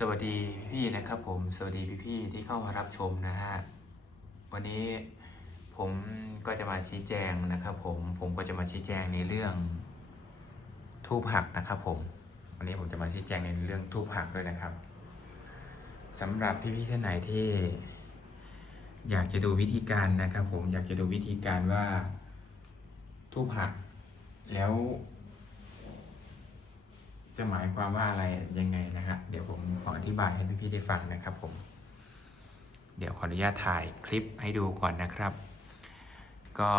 สวัสดีพี่นะครับผมสวัสดีพี่ๆที่เข้ามารับชมนะฮะวันนี้ผมก็จะมาชี้แจงนะครับผมผมก็จะมาชี้แจงในเรื่องทูบหักนะครับผมวันนี้ผมจะมาชี้แจงในเรื่องทูบหักด้วยนะครับสำหรับพี่ๆท่านไหนที่อยากจะดูวิธีการนะครับผมอยากจะดูวิธีการว่าทูบหักแล้ว จะหมายความว่าอะไรยังไงนะครับ เดี๋ยวผมขออธิบายให้พี่ๆได้ฟังนะครับผม เดี๋ยวขออนุญาตถ่ายคลิปให้ดูก่อนนะครับ ก็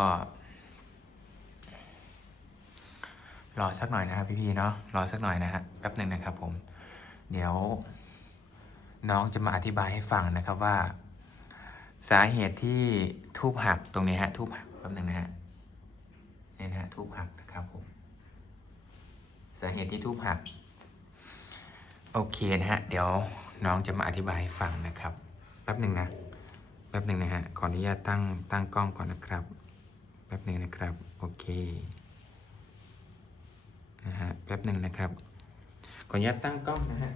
รอสักหน่อยนะครับพี่ๆเนาะรอสักหน่อยนะฮะแป๊บหนึ่งนะครับ ผม เดี๋ยวน้องจะมาอธิบายให้ฟังนะครับว่า สาเหตุที่ทูบหักตรงนี้ฮะทูบหักแป๊บหนึ่งนะฮะนี่นะฮะทูบหักนะครับผม สาเหตุที่ทูบหัก โอเคนะฮะ เดี๋ยวน้องจะมาอธิบายให้ฟังนะครับ แป๊บหนึ่งนะ แป๊บหนึ่งนะฮะ ขออนุญาตตั้งตั้งกล้องก่อนนะครับ แป๊บหนึ่งนะครับ โอเค นะฮะ แป๊บหนึ่งนะครับ ขออนุญาตตั้งกล้องนะฮะ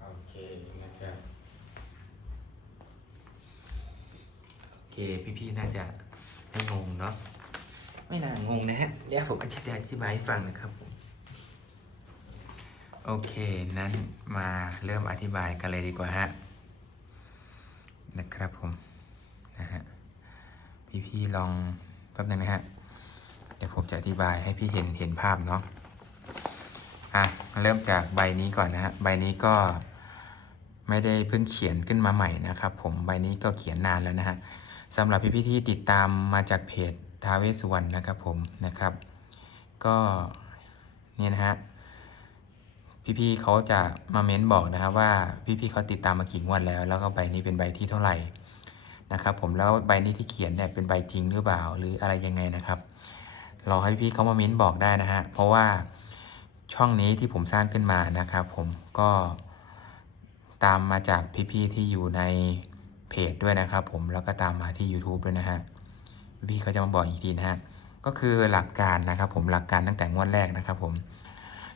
โอเคนะครับ โอเค พี่ๆน่าจะไม่งงเนาะไม่น่างงนะฮะเดี๋ยวผมอธิบายให้ฟังนะครับผมโอเคนั้นมาเริ่มอธิบายกันเลยดีกว่าฮะนะครับผมนะฮะพี่ๆลองแป๊บนึงนะฮะเดี๋ยวผมจะอธิบายให้พี่เห็นเห็นภาพเนาะอะเริ่มจากใบนี้ก่อนนะฮะใบนี้ก็ไม่ได้เพิ่งเขียนขึ้นมาใหม่นะครับ ผมใบนี้ก็เขียนนานแล้วนะฮะ สำหรับพี่ๆที่ติดตามมาจากเพจทาเวสวรรณนะครับผมนะครับ ก็เนี่ยนะฮะพี่ๆเขาจะมาเม้นบอกนะครับว่าพี่ๆเขาติดตามมากี่งวดแล้ว แล้วก็ใบนี้เป็นใบที่เท่าไหร่นะครับผมแล้วใบนี้ที่เขียนเนี่ยเป็นใบจริงหรือเปล่าหรืออะไรยังไงนะครับรอให้พี่เขามาเม้นบอกได้นะฮะเพราะว่าช่องนี้ที่ผมสร้างขึ้นมานะครับ ผมก็ตามมาจากพี่ๆที่อยู่ใน เพจด้วยนะครับผมแล้วก็ตามมาที่ YouTube ด้วยนะฮะพี่เขาจะมาบอกอีกทีนะฮะก็คือหลักการนะครับผมหลักการตั้งแต่งวดแรกนะครับผม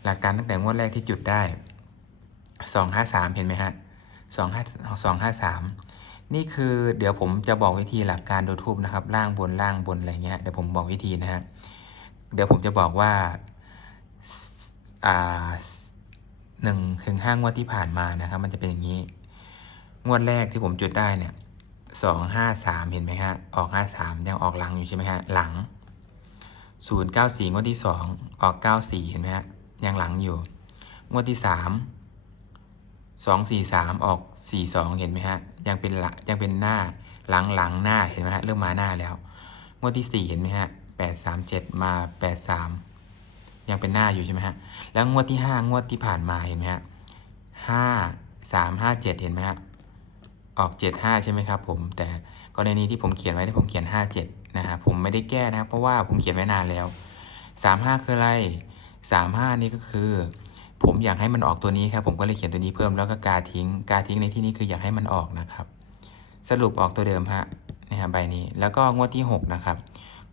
หลักการตั้งแต่งวดแรกที่จุดได้สองห้าสามเห็นไหมฮะสองห้าสองห้าสามนี่คือเดี๋ยวผมจะบอกวิธีหลักการดูทูบนะครับล่างบนล่างบนอะไรเงี้ยเดี๋ยวผมบอกวิธีนะฮะเดี๋ยวผมจะบอกว่าอ่าหนึ่งถึงห้างวดที่ผ่านมานะครับ มันจะเป็นอย่างนี้ งวดแรกที่ผมจุดได้เนี่ยสองห้าสามเห็นไหมฮะ ออกห้าสามยังออกหลังอยู่ใช่ไหมฮะ หลังศูนย์เก้าสี่งวดที่สองออกเก้าสี่เห็นไหมฮะ ยังหลังอยู่ งวดที่สามสองสี่สามออกสี่สองเห็นไหมฮะ ยังเป็นหลังยังเป็นหน้าหลังหลังหน้าเห็นไหมฮะ เริ่มมาหน้าแล้ว งวดที่สี่เห็นไหมฮะแปดสามเจ็ดมาแปดสามยังเป็นหน้าอยู่ใช่ไหมฮะ แล้วงวดที่ห้างวดที่ผ่านมาเห็นไหมฮะห้าสามห้าเจ็ดเห็นไหมฮะ ออกเจ็ดห้าใช่ไหมครับผม แต่กรณีที่ผมเขียนไว้ที่ผมเขียนห้าเจ็ดนะฮะผมไม่ได้แก้นะครับเพราะว่าผมเขียนไว้นานแล้วสามห้าคืออะไรสามห้านี่ก็คือ ผมอยากให้มันออกตัวนี้ครับ ผมก็เลยเขียนตัวนี้เพิ่มแล้วก็กาทิ้ง กาทิ้งในที่นี้คืออยากให้มันออกนะครับ สรุปออกตัวเดิมฮะนี่ฮะใบนี้ แล้วก็งวดที่หกนะครับ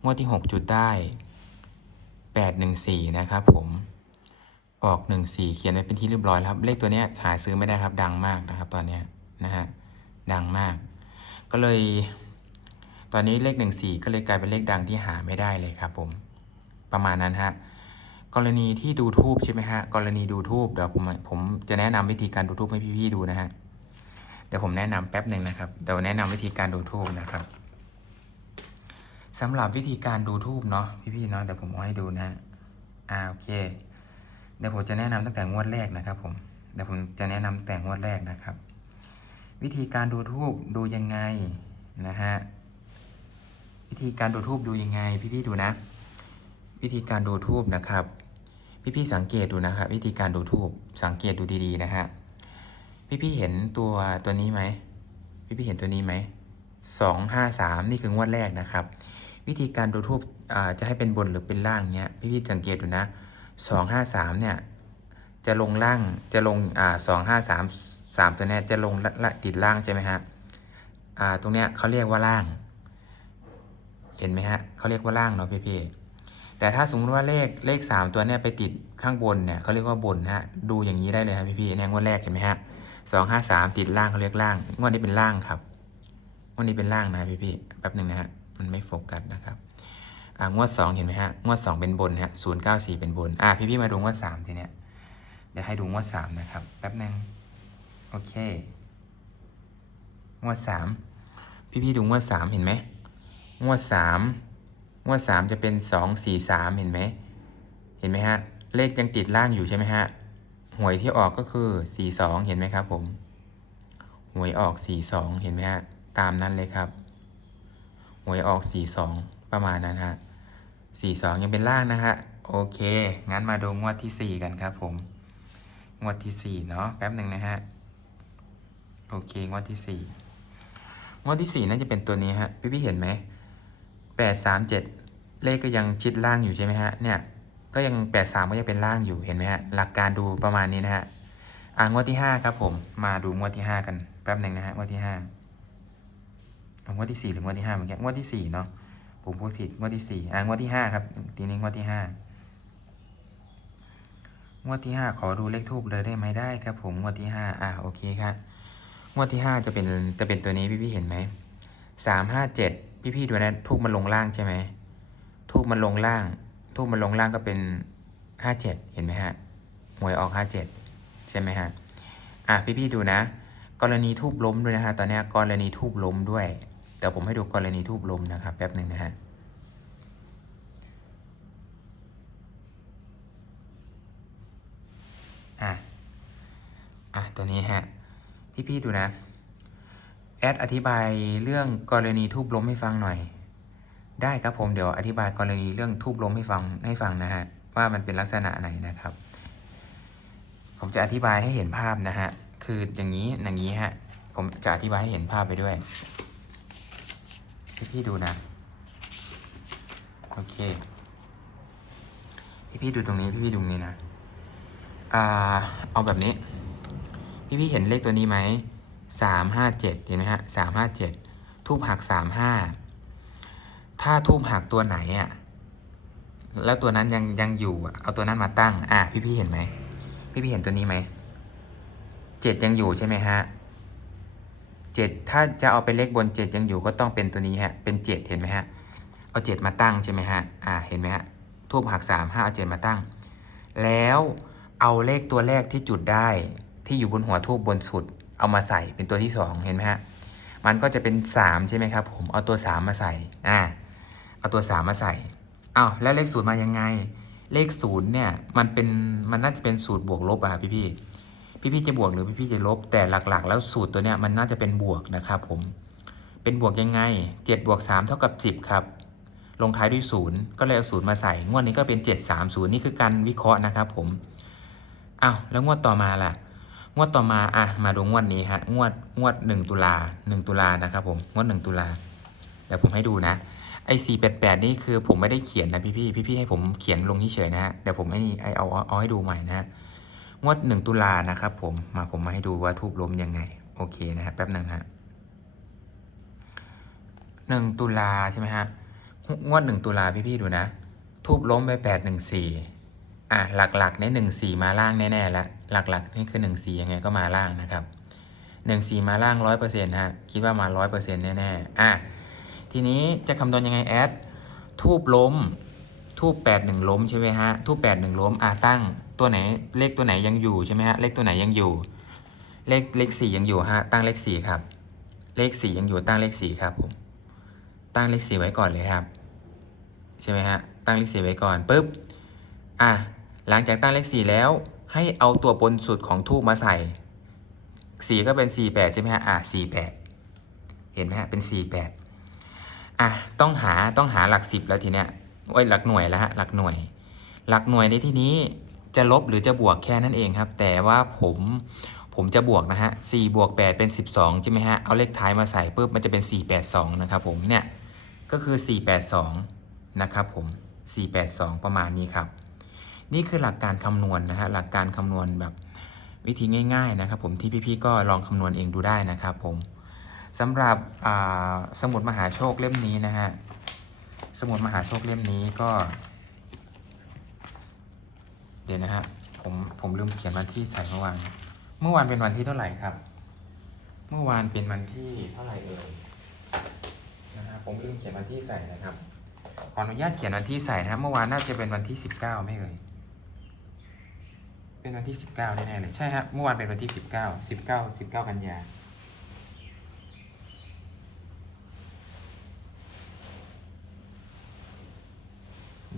งวดที่หกจุดได้แปดหนึ่งสี่นะครับผมออกหนึ่งสี่เขียนไว้เป็นที่เรียบร้อยแล้วครับ เลขตัวนี้หาซื้อไม่ได้ครับดังมากนะครับ ตอนนี้นะฮะ ดังมาก ก็เลย ตอนนี้เลขหนึ่งสี่ก็เลยกลายเป็นเลขดังที่หาไม่ได้เลยครับผม ประมาณนั้นฮะ กรณีที่ดูทูบใช่ไหมฮะ กรณีดูทูบเดี๋ยวผมผมจะแนะนำวิธีการดูทูบให้พี่ๆดูนะฮะ เดี๋ยวผมแนะนำแป๊บหนึ่งนะครับ เดี๋ยวแนะนำวิธีการดูทูบนะครับสำหรับวิธีการดูทูบเนาะพี่ๆเนาะเดี๋ยวผมเอาให้ดูนะอ่าโอเค เดี๋ยวผมจะแนะนำตั้งแต่งวดแรกนะครับผมเดี๋ยวผมจะแนะนำแต่งวดแรกนะครับ วิธีการดูทูบดูยังไงนะฮะวิธีการดูทูบดูยังไง พี่ๆดูนะ วิธีการดูทูบนะครับ พี่ๆสังเกตดูนะครับ วิธีการดูทูบสังเกตดูดีๆนะฮะพี่ๆเห็นตัวตัวนี้ไหมพี่ๆเห็นตัวนี้ไหมสองห้าสามนี่คืองวดแรกนะครับ วิธีการดูทูบอ่าจะให้เป็นบนหรือเป็นล่างเนี้ยพี่ๆสังเกตดูนะสองห้าสามเนี่ย จะลงล่างจะลงอ่าสองห้าสามสามตัวนี้จะลงละละติดล่างใช่ไหมฮะอ่าตรงเนี้ยเขาเรียกว่าล่าง เห็นไหมฮะเขาเรียกว่าล่างเนาะพี่พี่แต่ถ้าสมมติว่าเลขเลขสามตัวเนี้ยไปติดข้างบนเนี่ยเขาเรียกว่าบนฮะดูอย่างนี้ได้เลยครับพี่พี่ๆเนี่ยงวดแรกเห็นไหมฮะสองห้าสามติดล่างเขาเรียกล่างงวดนี้เป็นล่างครับงวดนี้เป็นล่างนะพี่พี่แป๊บหนึ่งนะฮะมันไม่โฟกัสนะครับอ่างวดสองเห็นไหมฮะงวดสองเป็นบนฮะศูนย์เก้าสี่เป็นบนอ่าพี่พี่มาดูงวดสามทีเนี้ย เดี๋ยวให้ดูงวดสามนะครับ แป๊บหนึ่งโอเค งวดสามพี่พี่ดูงวดสามเห็นไหมงวดสามงวดสามจะเป็นสองสี่สามเห็นไหมเห็นไหมฮะ เลขยังติดล่างอยู่ใช่ไหมฮะ หวยที่ออกก็คือสี่สองเห็นไหมครับผม หวยออกสี่สองเห็นไหมฮะ ตามนั้นเลยครับ หวยออกสี่สองประมาณนั้นฮะสี่สองยังเป็นล่างนะฮะ โอเค งั้นมาดูงวดที่สี่กันครับผม งวดที่สี่เนาะแป๊บหนึ่งนะฮะ โอเค งวดที่สี่งวดที่สี่น่าจะเป็นตัวนี้ฮะ พี่พี่เห็นไหมแปดสามเจ็ดเลขก็ยังชิดล่างอยู่ใช่ไหมฮะ เนี่ย ก็ยังแปดสามก็ยังเป็นล่างอยู่เห็นไหมฮะ หลักการดูประมาณนี้นะฮะ อ่างวดที่ห้าครับผม มาดูงวดที่ห้ากันแป๊บหนึ่งนะฮะ งวดที่ห้างวดที่สี่หรืองวดที่ห้าเมื่อกี้งวดที่สี่เนาะ ผมพูดผิดงวดที่สี่อ่างวดที่ห้าครับ ทีนี้งวดที่ห้า งวดที่ห้าขอดูเลขทูบเลยได้ไหมได้ครับผมงวดที่ห้าอ่าโอเคครับงวดที่ห้าจะเป็นจะเป็นตัวนี้พี่พี่เห็นไหมสามห้าเจ็ดพี่พี่ดูนะทูบมันลงล่างใช่ไหมทูบมันลงล่างทูบมันลงล่างก็เป็นห้าเจ็ดเห็นไหมฮะหวยออกห้าเจ็ดใช่ไหมฮะอะพี่พี่ดูนะ กรณีทูบล้มด้วยนะฮะตอนนี้กรณีทูบล้มด้วยเดี๋ยวผมให้ดูกรณีทูบล้มนะครับแป๊บหนึ่งนะฮะอะ ตัวนี้ฮะ พี่ๆดูนะ แอดอธิบายเรื่องกรณีทูบล้มให้ฟังหน่อย ได้ครับผมเดี๋ยวอธิบายกรณีเรื่องทูบล้มให้ฟังให้ฟังนะฮะว่ามันเป็นลักษณะไหนนะครับ ผมจะอธิบายให้เห็นภาพนะฮะคืออย่างนี้อย่างนี้ฮะผมจะอธิบายให้เห็นภาพไปด้วยพี่ๆดูนะโอเคพี่ๆดูตรงนี้พี่ๆดูตรงนี้นะอ่าเอาแบบนี้ พี่พี่ๆเห็นเลขตัวนี้ไหมสามห้าเจ็ดเห็นไหมฮะสามห้าเจ็ดทูบหักสามห้าถ้าทูบหักตัวไหนอะแล้วตัวนั้นยังยังอยู่อะเอาตัวนั้นมาตั้ง อะพี่พี่เห็นไหมพี่พี่เห็นตัวนี้ไหมเจ็ดยังอยู่ใช่ไหมฮะเจ็ดถ้าจะเอาไปเลขบนเจ็ดยังอยู่ก็ต้องเป็นตัวนี้ฮะเป็นเจ็ดเห็นไหมฮะเอาเจ็ดมาตั้งใช่ไหมฮะอ่าเห็นไหมฮะทูบหักสามห้าเอาเจ็ดมาตั้ง แล้วเอาเลขตัวแรกที่จุดได้ ที่อยู่บนหัวทูบบนสุด เอามาใส่เป็นตัวที่สองเห็นไหมฮะ มันก็จะเป็นสามใช่ไหมครับผม เอาตัวสามมาใส่ อ่า เอาตัวสามมาใส่อ้าวแล้วเลขศูนย์มายังไง เลขศูนย์เนี่ย มันเป็น มันน่าจะเป็นสูตรบวกลบอะพี่พี่พี่พี่จะบวกหรือพี่พี่จะลบ แต่หลักๆ แล้วสูตรตัวเนี้ยมันน่าจะเป็นบวกนะครับผม เป็นบวกยังไงเจ็ดบวกสามเท่ากับสิบครับ ลงท้ายด้วยศูนย์ก็เลยเอาศูนย์มาใส่ งวดนี้ก็เป็นเจ็ดสามศูนย์นี่คือการวิเคราะห์นะครับผม อ้าวแล้วงวดต่อมาล่ะ งวดต่อมาอะมาดูงวดนี้ฮะงวดงวดหนึ่งตุลาหนึ่งตุลานะครับผมงวดหนึ่งตุลาเดี๋ยวผมให้ดูนะไอ้สี่แปดแปดนี่คือผมไม่ได้เขียนนะพี่พี่พี่พี่ให้ผมเขียนลงเฉยนะฮะเดี๋ยวผมให้นี่ไอเอาเอาให้ดูใหม่นะฮะงวดหนึ่งตุลานะครับผมมาผมมาให้ดูว่าทูบล้มยังไง โอเคนะฮะแป๊บหนึงฮะหนึ่งตุลาใช่ไหมฮะงวดหนึ่งตุลาพี่พี่ดูนะ ทูบล้มไปแปดหนึ่งสี่อะหลักๆในหนึ่งสี่มาล่างแน่ๆแล้วหลักๆนี่คือหนึ่งสี่ยังไงก็มาล่างนะครับหนึ่งสี่มาล่างร้อยเปอร์เซ็นต์ฮะคิดว่ามาร้อยเปอร์เซ็นต์แน่ๆอะทีนี้จะคำนวณยังไงแอดทูบล้มทูบแปดหนึ่งล้มใช่ไหมฮะทูบแปดหนึ่งล้มอะตั้งตัวไหนเลขตัวไหนยังอยู่ใช่ไหมฮะเลขตัวไหนยังอยู่ เลขเลขสี่ยังอยู่ฮะตั้งเลขสี่ครับ เลขสี่ยังอยู่ตั้งเลขสี่ครับผมตั้งเลขสี่ไว้ก่อนเลยครับ ใช่ไหมฮะตั้งเลขสี่ไว้ก่อนปุ๊บอะหลังจากตั้งเลขสี่แล้ว ให้เอาตัวบนสุดของทูบมาใส่สี่ก็เป็นสี่แปดใช่ไหมฮะอะสี่แปดเห็นไหมฮะเป็นสี่แปดอะต้องหาต้องหาหลักสิบแล้วทีเนี้ยโอ้ยหลักหน่วยแล้วฮะหลักหน่วย หลักหน่วยในที่นี้จะลบหรือจะบวกแค่นั้นเองครับ แต่ว่าผมผมจะบวกนะฮะสี่บวกแปดเป็นสิบสองใช่ไหมฮะ เอาเลขท้ายมาใส่ปุ๊บมันจะเป็นสี่แปดสองนะครับผมเนี่ยก็คือสี่แปดสองนะครับผมสี่แปดสองประมาณนี้ครับ นี่คือหลักการคำนวณนะฮะหลักการคำนวณแบบวิธีง่าย ๆ นะครับ ผมที่พี่ๆก็ลองคำนวณเองดูได้นะครับผมสำหรับสมุดมหาโชคเล่มนี้นะฮะสมุดมหาโชคเล่มนี้ก็ เดี๋ยวนะฮะผมผมลืมเขียนวันที่ใส่เมื่อวานเมื่อวานเป็นวันที่เท่าไหร่ครับ เมื่อวานเป็นวันที่เท่าไหร่เอ่ยนะฮะผมลืมเขียนวันที่ใส่นะครับขออนุญาตเขียนวันที่ใส่นะครับเมื่อวานน่าจะเป็นวันที่สิบเก้าไม่เอ่ย เป็นวันที่สิบเก้าแน่ๆเลยใช่ฮะเมื่อวานเป็นวันที่สิบเก้าสิบเก้าสิบเก้ากันยา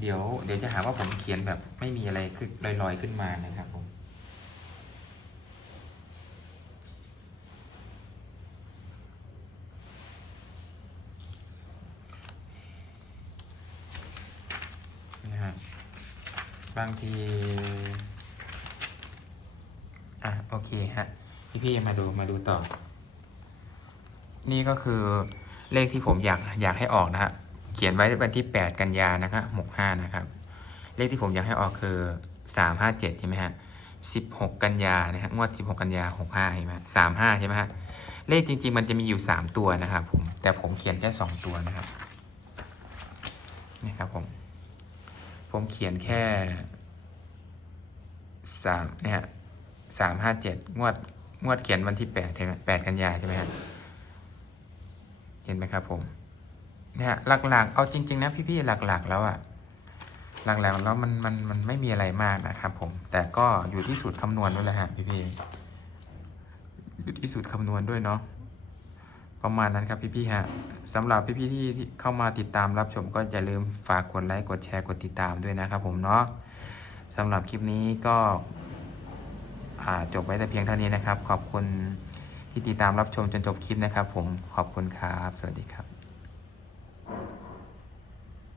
เดี๋ยวเดี๋ยวจะหาว่าผมเขียนแบบไม่มีอะไรขึ้นลอยๆขึ้นมานะครับผมนะฮะบางที อะโอเคฮะพี่พี่มาดูมาดูต่อ นี่ก็คือเลขที่ผมอยากอยากให้ออกนะฮะเขียนไว้วันที่ 8 กันยานะครับ65นะครับ เลขที่ผมอยากให้ออกคือ 357ใช่ไหมฮะ16 กันยานะฮะงวด 16 กันยา65ใช่ไหม35ใช่ไหมฮะเลขจริง ๆ มันจะมีอยู่ 3 ตัวนะครับผมแต่ผมเขียนแค่ 2 ตัวนะครับนี่ครับผมผมเขียนแค่สามเนี่ย สามห้าเจ็ดงวดงวดเขียนวันที่แปดใช่ไหมแปดกันยาใช่ไหมฮะเห็นไหมครับผมเนี่ยหลักๆ เอาจริง ๆ นะพี่ๆหลักๆ แล้วอะหลักๆแล้วมันมันมันไม่มีอะไรมากนะครับผม แต่ก็อยู่ที่สูตรคำนวณด้วยแหละฮะพี่ๆอยู่ที่สูตรคำนวณด้วยเนาะประมาณนั้นครับพี่ๆฮะสำหรับพี่ๆที่เข้ามาติดตามรับชม ก็อย่าลืมฝากกดไลค์กดแชร์กดติดตามด้วยนะครับผมเนาะสำหรับคลิปนี้ก็ จบไว้แต่เพียงเท่านี้นะครับ ขอบคุณที่ติดตามรับชมจนจบคลิปนะครับ ผมขอบคุณครับ สวัสดีครับ